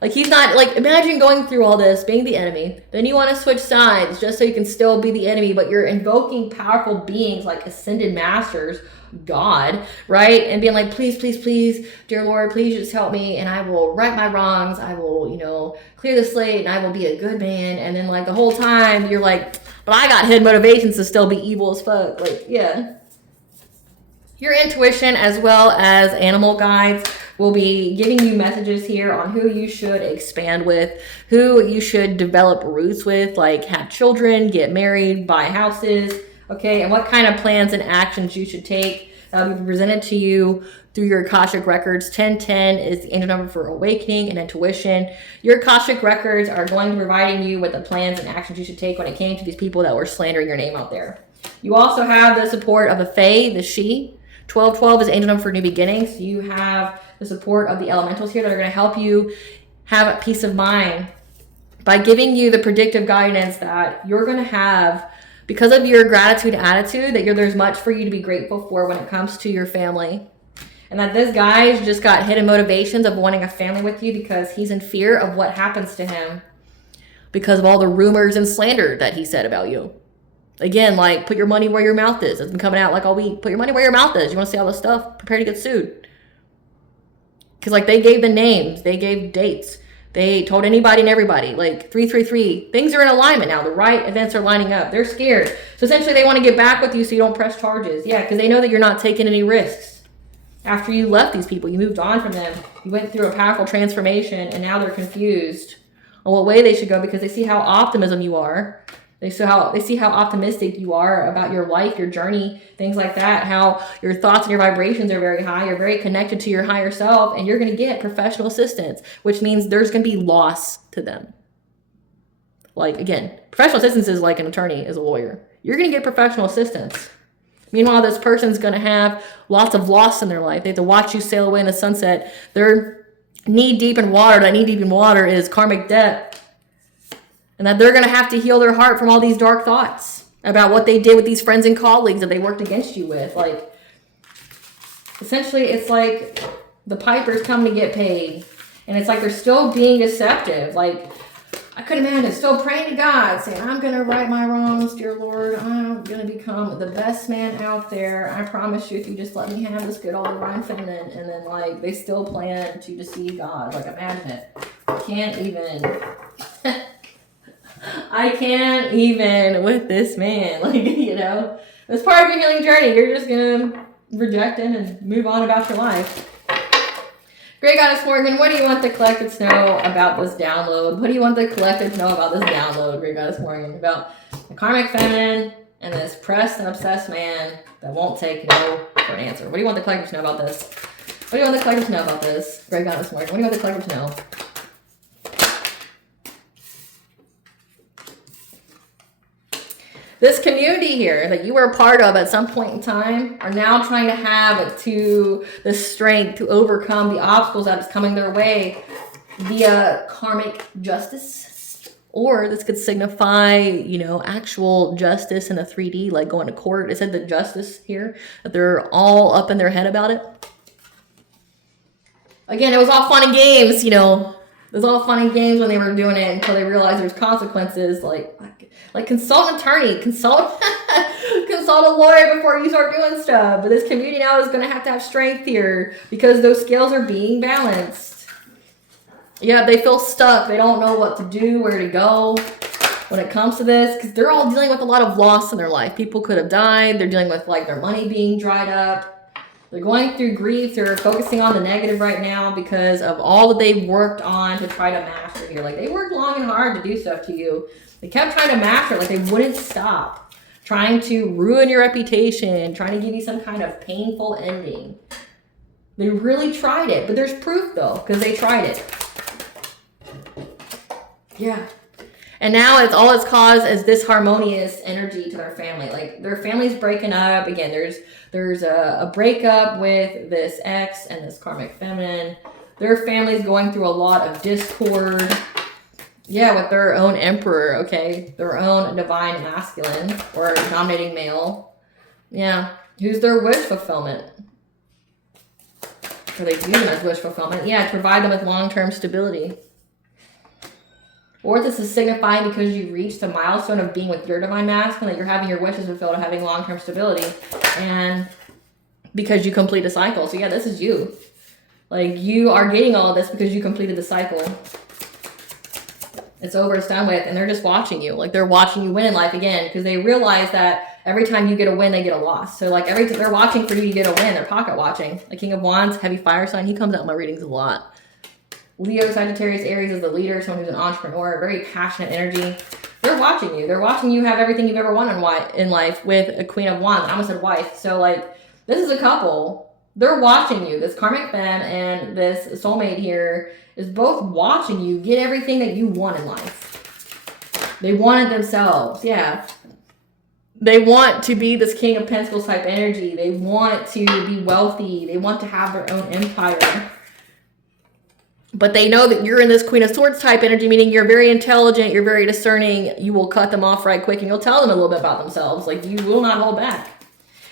Like, he's not, like, imagine going through all this, being the enemy. Then you want to switch sides just so you can still be the enemy. But you're invoking powerful beings like Ascended Masters, God, right? And being like, please, please, please, dear Lord, please just help me. And I will right my wrongs. I will, clear the slate, and I will be a good man. And then, like, the whole time you're like, but I got hidden motivations to still be evil as fuck. Like, yeah. Your intuition as well as animal guides will be giving you messages here on who you should expand with, who you should develop roots with, like have children, get married, buy houses, okay, and what kind of plans and actions you should take. That will be presented to you through your Akashic records. 1010 is the angel number for awakening and intuition. Your Akashic records are going to be providing you with the plans and actions you should take when it came to these people that were slandering your name out there. You also have the support of the Fae, the She. 1212 is angel number for new beginnings. You have the support of the elementals here that are going to help you have peace of mind by giving you the predictive guidance that you're going to have because of your gratitude attitude, that there's much for you to be grateful for when it comes to your family. And that this guy's just got hidden motivations of wanting a family with you because he's in fear of what happens to him because of all the rumors and slander that he said about you. Again, like, put your money where your mouth is. It's been coming out like all week. Put your money where your mouth is. You want to see all this stuff? Prepare to get sued. Because, like, they gave the names. They gave dates. They told anybody and everybody, like, 333. Things are in alignment now. The right events are lining up. They're scared. So, essentially, they want to get back with you so you don't press charges. Yeah, because they know that you're not taking any risks. After you left these people, you moved on from them. You went through a powerful transformation, and now they're confused on what way they should go because they see how optimism you are. They see how optimistic you are about your life, your journey, things like that, how your thoughts and your vibrations are very high. You're very connected to your higher self, and you're going to get professional assistance, which means there's going to be loss to them. Like, again, professional assistance is like an attorney, is a lawyer. You're going to get professional assistance. Meanwhile, this person's going to have lots of loss in their life. They have to watch you sail away in the sunset. They're knee deep in water. That knee deep in water is karmic debt. And that they're going to have to heal their heart from all these dark thoughts about what they did with these friends and colleagues that they worked against you with. Like, essentially, it's like the piper's coming to get paid. And it's like they're still being deceptive. Like, I could imagine still praying to God, saying, I'm going to right my wrongs, dear Lord. I'm going to become the best man out there. I promise you, if you just let me have this good old divine feminine. And then, like, they still plan to deceive God. Like, imagine it. I can't even... I can't even with this man. Like, you know, that's part of your healing journey. You're just going to reject him and move on about your life. Great Goddess Morgan, what do you want the collective to know about this download? What do you want the collective to know about this download, Great Goddess Morgan? About the karmic feminine and this pressed and obsessed man that won't take no for an answer. What do you want the collective to know about this? What do you want the collective to know about this, Great Goddess Morgan? What do you want the collective to know? This community here that you were a part of at some point in time are now trying to have the strength to overcome the obstacles that is coming their way via karmic justice. Or this could signify, you know, actual justice in a 3D, like going to court. It said the justice here, that they're all up in their head about it. Again, it was all fun and games, you know. It was all fun and games when they were doing it until they realized there's consequences. Like consult an attorney, consult a lawyer before you start doing stuff. But this community now is going to have strength here because those scales are being balanced. Yeah, they feel stuck. They don't know what to do, where to go when it comes to this because they're all dealing with a lot of loss in their life. People could have died. They're dealing with like their money being dried up. They're going through grief. They're focusing on the negative right now because of all that they've worked on to try to master here. Like, they worked long and hard to do stuff to you. They kept trying to master it. Like, they wouldn't stop. Trying to ruin your reputation. Trying to give you some kind of painful ending. They really tried it. But there's proof, though, because they tried it. Yeah. And now all it's caused is disharmonious energy to their family. Like, their family's breaking up. Again, there's a breakup with this ex and this karmic feminine. Their family's going through a lot of discord. Yeah, with their own emperor, okay? Their own divine masculine or dominating male. Yeah. Who's their wish fulfillment? Or they view them as wish fulfillment. Yeah, to provide them with long-term stability. Or this is signifying because you reached the milestone of being with your divine masculine, that you're having your wishes fulfilled, having long-term stability, and because you complete a cycle. So yeah, this is you. Like, you are getting all of this because you completed the cycle. It's over, it's done with, and they're just watching you. Like, they're watching you win in life again because they realize that every time you get a win, they get a loss. So like every time they're watching for you to get a win, they're pocket watching. The King of Wands, heavy fire sign, he comes out in my readings a lot. Leo, Sagittarius, Aries is the leader, someone who's an entrepreneur, very passionate energy. They're watching you. They're watching you have everything you've ever wanted in life with a Queen of Wands. I almost said wife. So, like, this is a couple. They're watching you. This karmic femme and this soulmate here is both watching you get everything that you want in life. They want it themselves. Yeah. They want to be this King of Pentacles type energy. They want to be wealthy. They want to have their own empire. But they know that you're in this Queen of Swords type energy, meaning you're very intelligent, you're very discerning, you will cut them off right quick, and you'll tell them a little bit about themselves. Like, you will not hold back.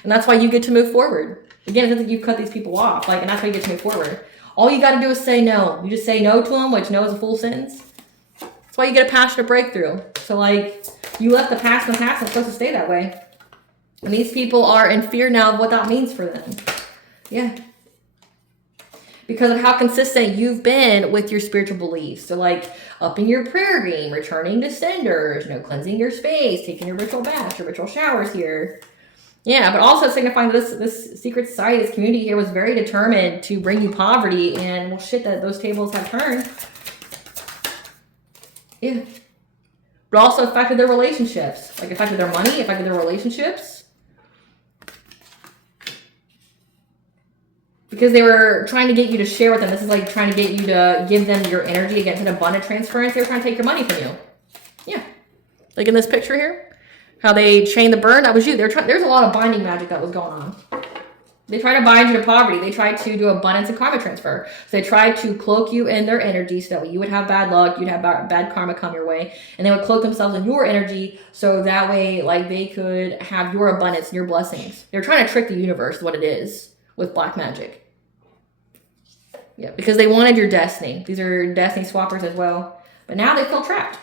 And that's why you get to move forward. Again, it's not that you cut these people off, like, and that's why you get to move forward. All you got to do is say no. You just say no to them, which no is a full sentence. That's why you get a passionate breakthrough. So, like, you left the past in the past, and it's supposed to stay that way. And these people are in fear now of what that means for them. Yeah. Because of how consistent you've been with your spiritual beliefs. So, like, upping your prayer game, returning to senders, cleansing your space, taking your ritual baths, your ritual showers here. Yeah, but also signifying that this secret society, this community here was very determined to bring you poverty, and, well, shit, that those tables have turned. Yeah. But also affected their relationships. Like, affected their money, affected their relationships. Because they were trying to get you to share with them. This is like trying to get you to give them your energy against an abundant transference. They were trying to take your money from you. Yeah. Like in this picture here, how they chained the burn, that was you. There's a lot of binding magic that was going on. They tried to bind you to poverty. They tried to do abundance and karma transfer. So they tried to cloak you in their energy so that you would have bad luck, you'd have bad karma come your way, and they would cloak themselves in your energy so that way, like, they could have your abundance and your blessings. They're trying to trick the universe, what it is, with black magic. Yeah, because they wanted your destiny. These are destiny swappers as well. But now they feel trapped.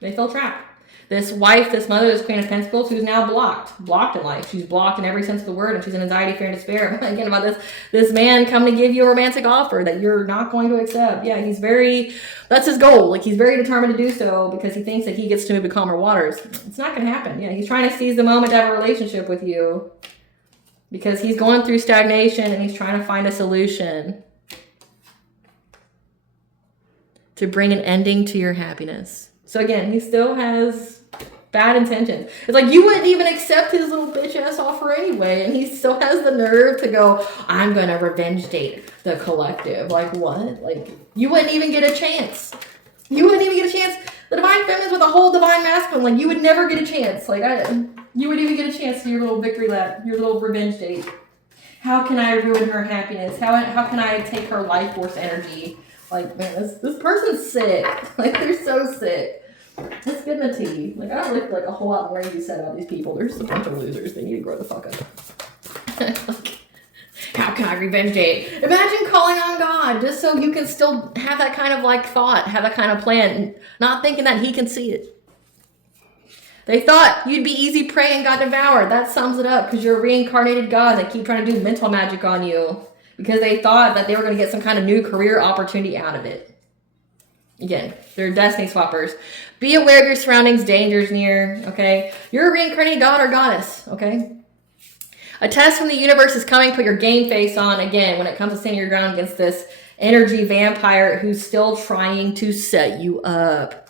They feel trapped. This wife, this mother, this Queen of Pentacles, who's now blocked. Blocked in life. She's blocked in every sense of the word, and she's in anxiety, fear, and despair. Again, about this man coming to give you a romantic offer that you're not going to accept. Yeah, that's his goal. Like, he's very determined to do so because he thinks that he gets to move to calmer waters. It's not going to happen. Yeah, he's trying to seize the moment to have a relationship with you. Because he's going through stagnation and he's trying to find a solution to bring an ending to your happiness. So again, he still has bad intentions. It's like you wouldn't even accept his little bitch ass offer anyway. And he still has the nerve to go, I'm going to revenge date the collective. Like, what? Like, you wouldn't even get a chance. You wouldn't even get a chance. The divine feminine with a whole divine masculine. Like, you would never get a chance. Like, you would even get a chance to your little victory lap, your little revenge date. How can I ruin her happiness? How can I take her life force energy? Like, man, this person's sick. Like, they're so sick. Let's get in the tea. Like, I don't look like a whole lot more to be said about these people. They're just a bunch of losers. They need to grow the fuck up. Like, how can I revenge date? Imagine calling on God just so you can still have that kind of like thought, have that kind of plan, not thinking that he can see it. They thought you'd be easy prey and got devoured. That sums it up because you're a reincarnated God that keep trying to do mental magic on you because they thought that they were going to get some kind of new career opportunity out of it. Again, they're destiny swappers. Be aware of your surroundings, dangers near, okay? You're a reincarnated God or goddess, okay? A test from the universe is coming. Put your game face on. Again, when it comes to standing your ground against this energy vampire who's still trying to set you up.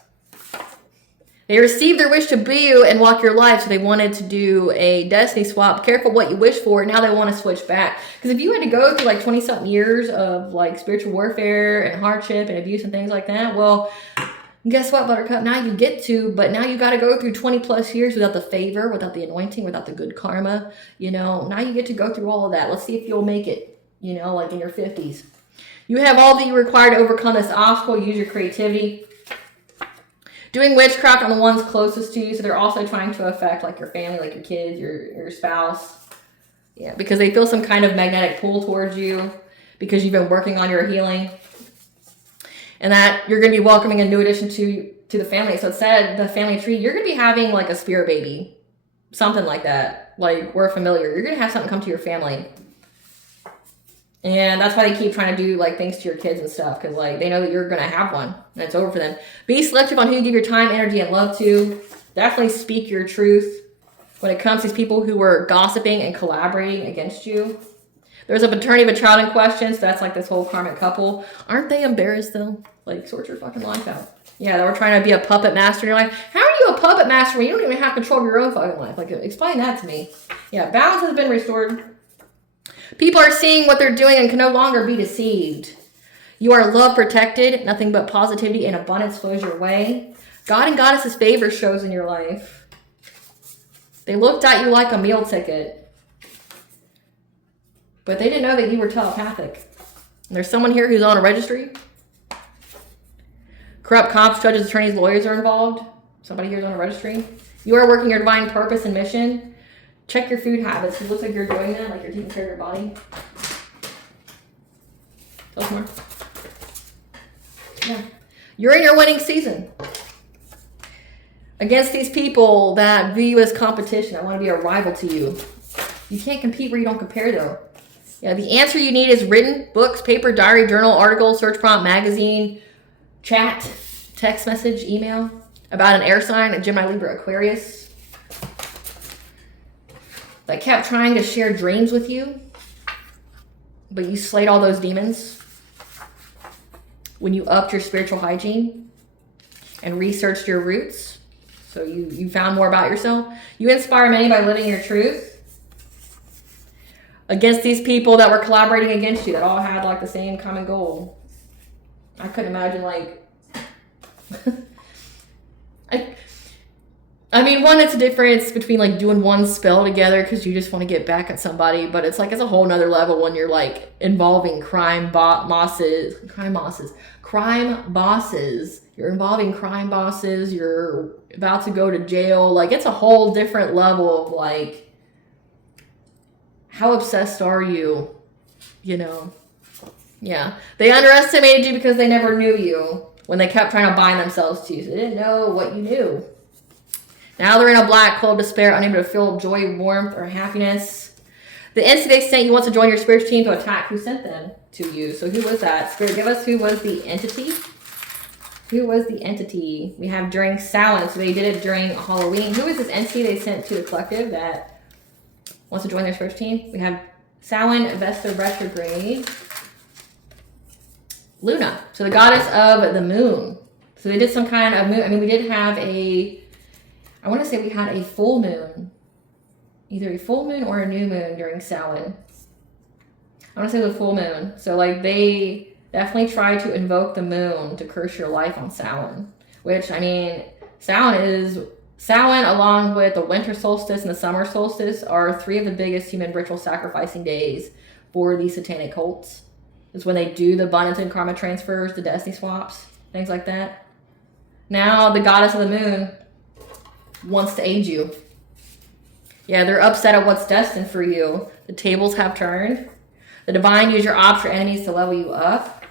They received their wish to be you and walk your life, so they wanted to do a destiny swap. Careful what you wish for. Now they want to switch back. Because if you had to go through like 20-something years of like spiritual warfare and hardship and abuse and things like that, well, guess what, Buttercup? Now you get to, but now you got to go through 20 plus years without the favor, without the anointing, without the good karma. Now you get to go through all of that. Let's see if you'll make it, like in your 50s. You have all that you require to overcome this obstacle. Use your creativity. Doing witchcraft on the ones closest to you. So they're also trying to affect like your family, like your kids, your spouse. Yeah, because they feel some kind of magnetic pull towards you because you've been working on your healing. And that you're going to be welcoming a new addition to the family. So it said the family tree, you're going to be having like a spirit baby. Something like that. Like we're familiar. You're going to have something come to your family. And that's why they keep trying to do like things to your kids and stuff. Because like they know that you're going to have one. And it's over for them. Be selective on who you give your time, energy, and love to. Definitely speak your truth. When it comes to these people who were gossiping and collaborating against you. There's a paternity of a child in question. So that's like this whole karmic couple. Aren't they embarrassed though? Like, sort your fucking life out. Yeah, they were trying to be a puppet master in your life. How are you a puppet master when you don't even have control of your own fucking life? Like, explain that to me. Yeah, balance has been restored. People are seeing what they're doing and can no longer be deceived. You are love protected. Nothing but positivity and abundance flows your way. God and Goddess's favor shows in your life. They looked at you like a meal ticket. But they didn't know that you were telepathic. There's someone here who's on a registry. Corrupt cops, judges, attorneys, lawyers are involved. Somebody here's on a registry. You are working your divine purpose and mission. Check your food habits. It looks like you're doing that, like you're taking care of your body. Tell us more. Yeah. You're in your winning season. Against these people that view you as competition, I want to be a rival to you. You can't compete where you don't compare, though. Yeah, the answer you need is written, books, paper, diary, journal, article, search prompt, magazine, chat, text message, email, about an air sign, a Gemini, Libra, Aquarius, that kept trying to share dreams with you, but you slayed all those demons when you upped your spiritual hygiene and researched your roots. So you found more about yourself. You inspire many by living your truth. Against these people that were collaborating against you, that all had like the same common goal. I couldn't imagine like... I mean, one, it's a difference between like doing one spell together because you just want to get back at somebody, but it's like it's a whole nother level when you're like involving crime bosses. You're involving crime bosses. You're about to go to jail. Like it's a whole different level of like, how obsessed are you? You know? Yeah. They underestimated you because they never knew you when they kept trying to bind themselves to you. So they didn't know what you knew. Now they're in a black hole of despair, unable to feel joy, warmth, or happiness. The entity they sent you wants to join your spiritual team to attack. Who sent them to you? So who was that? Spirit, give us who was the entity. Who was the entity? We have during Samhain, so they did it during Halloween. Who is this entity they sent to the collective that wants to join their spiritual team? We have Samhain, Vesta retrograde, Luna. So the goddess of the moon. So they did some kind of moon. I mean, we did have I want to say we had a full moon. Either a full moon or a new moon during Samhain. I want to say it was a full moon. So like they definitely tried to invoke the moon to curse your life on Samhain. Which, I mean, Samhain along with the winter solstice and the summer solstice are three of the biggest human ritual sacrificing days for these satanic cults. It's when they do the abundance and karma transfers, the destiny swaps, things like that. Now the goddess of the moon wants to aid you. Yeah, they're upset at what's destined for you. The tables have turned. The divine use your ops or enemies to level you up.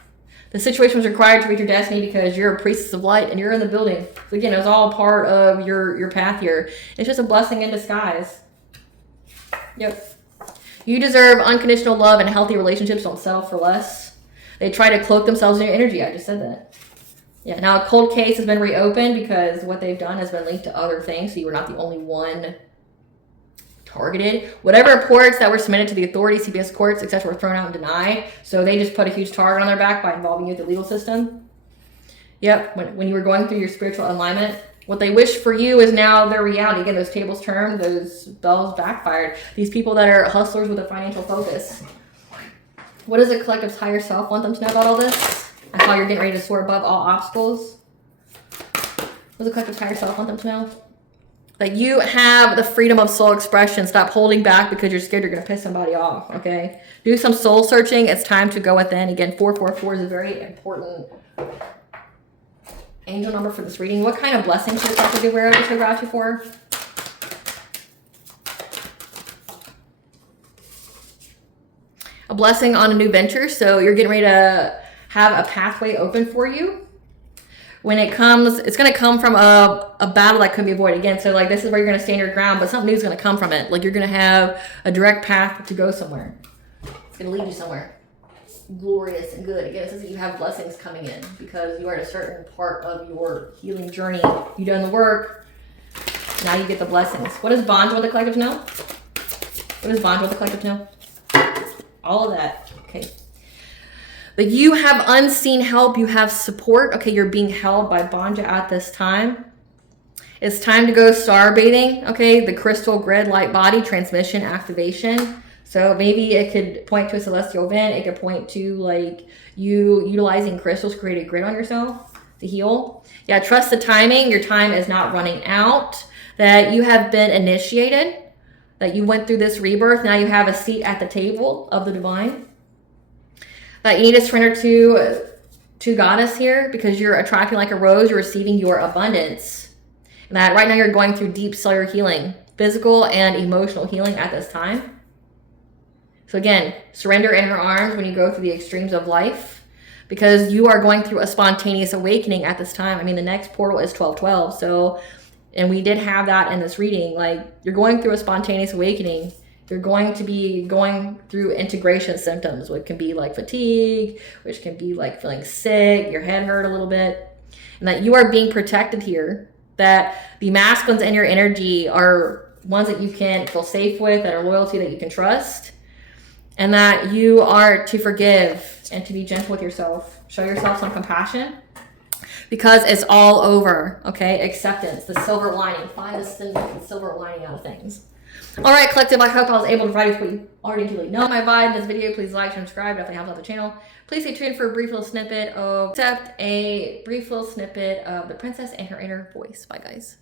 The situation was required to reach your destiny because you're a priestess of light and you're in the building. So again, it was all part of your path here. It's just a blessing in disguise. Yep. You deserve unconditional love and healthy relationships. Don't settle for less. They try to cloak themselves in your energy. I just said that. Yeah, now a cold case has been reopened because what they've done has been linked to other things, so you were not the only one targeted. Whatever reports that were submitted to the authorities, CPS courts, etc. were thrown out and denied, so they just put a huge target on their back by involving you with the legal system. Yep, when you were going through your spiritual alignment, what they wish for you is now their reality. Again, those tables turned, those bells backfired. These people that are hustlers with a financial focus. What does the collective's higher self want them to know about all this? I saw you're getting ready to soar above all obstacles. What does the collective's higher self want them to know? That you have the freedom of soul expression. Stop holding back because you're scared you're going to piss somebody off, okay? Do some soul searching. It's time to go within. Again, 444 is a very important angel number for this reading. What kind of blessings should yourself be aware of that you're grateful for? A blessing on a new venture. So you're getting ready to have a pathway open for you. When it comes, it's going to come from a battle that could be avoided. Again, so like this is where you're going to stand your ground, but something new is going to come from it. Like you're going to have a direct path to go somewhere. It's going to lead you somewhere glorious and good. Again, it says that you have blessings coming in because you are at a certain part of your healing journey. You've done the work. Now you get the blessings. What does bond with the collective know? What does bond with the collective know? All of that. Okay. But you have unseen help. You have support. Okay, you're being held by Banja at this time. It's time to go star bathing. Okay, the crystal grid light body transmission activation. So maybe it could point to a celestial event. It could point to like you utilizing crystals to create a grid on yourself to heal. Yeah, trust the timing. Your time is not running out. That you have been initiated. That you went through this rebirth. Now you have a seat at the table of the divine. that you need to surrender to Goddess here, because you're attracting like a rose, you're receiving your abundance. And that right now you're going through deep cellular healing, physical and emotional healing at this time. So again, surrender in her arms when you go through the extremes of life, because you are going through a spontaneous awakening at this time. I mean, the next portal is 1212. So, and we did have that in this reading, like you're going through a spontaneous awakening. You're going to be going through integration symptoms, which can be like fatigue, which can be like feeling sick, your head hurt a little bit, and that you are being protected here, that the masculines in your energy are ones that you can feel safe with, that are loyalty, that you can trust, and that you are to forgive and to be gentle with yourself. Show yourself some compassion, because it's all over, okay? Acceptance, the silver lining. Find the silver lining out of things. All right, collective, I hope I was able to provide you with what you already intuitively know my vibe in this video. Please like, subscribe, definitely helps out the channel. Please stay tuned for a brief little snippet of the princess and her inner voice. Bye, guys.